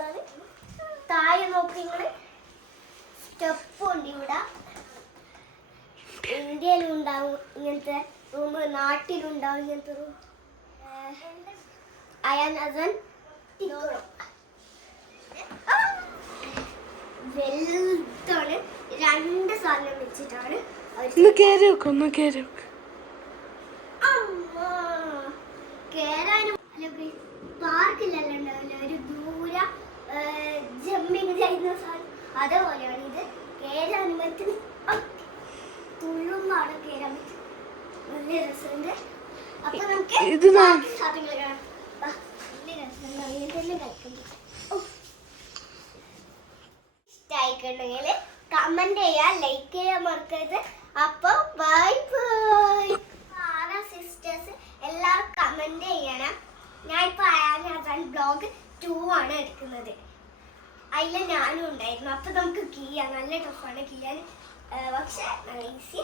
റൂമുകളാണ്. താഴെ നോക്കി നിങ്ങള് സ്റ്റെപ്പ് ഉണ്ട് ഇവിടെ. ഇന്ത്യയിലും ഉണ്ടാവും ഇങ്ങനത്തെ റൂം, നാട്ടിലുണ്ടാവും ഇങ്ങനത്തെ റൂം. അയാൻ വെൽത്താണ്, 2 സാധനം വെച്ചിട്ടാണ് കേറാനും. പാർക്കിലെല്ലാം ഉണ്ടാവില്ല ഒരു ദൂര ജമ്പിങ് ചെയ്യുന്ന സാധനം, അതേപോലെയാണ് ഇത്. കേറാനും പറ്റും, തുള്ളുമ്പാണ് കേറാൻ പറ്റും. നല്ല രസമുണ്ട്. അപ്പൊ നമുക്ക് സാധനങ്ങൾ കാണാം. ഇഷ്ടമായിട്ടുണ്ടെങ്കിൽ കമന്റ് ചെയ്യാ, ലൈക്ക് ചെയ്യാൻ മറക്കരുത്. അപ്പൊ ബൈ ബൈ. സിസ്റ്റേഴ്സ് എല്ലാവരും കമന്റ് ചെയ്യണം. ഞാൻ ഇപ്പൊ അയാൻ ബ്ലോഗ് 2 ആണ് എടുക്കുന്നത്. അതിൽ ഞാനും ഉണ്ടായിരുന്നു. അപ്പൊ നമുക്ക് കീയാം, നല്ല ടഫാണ് കീയാൻ, പക്ഷെ ഈസി.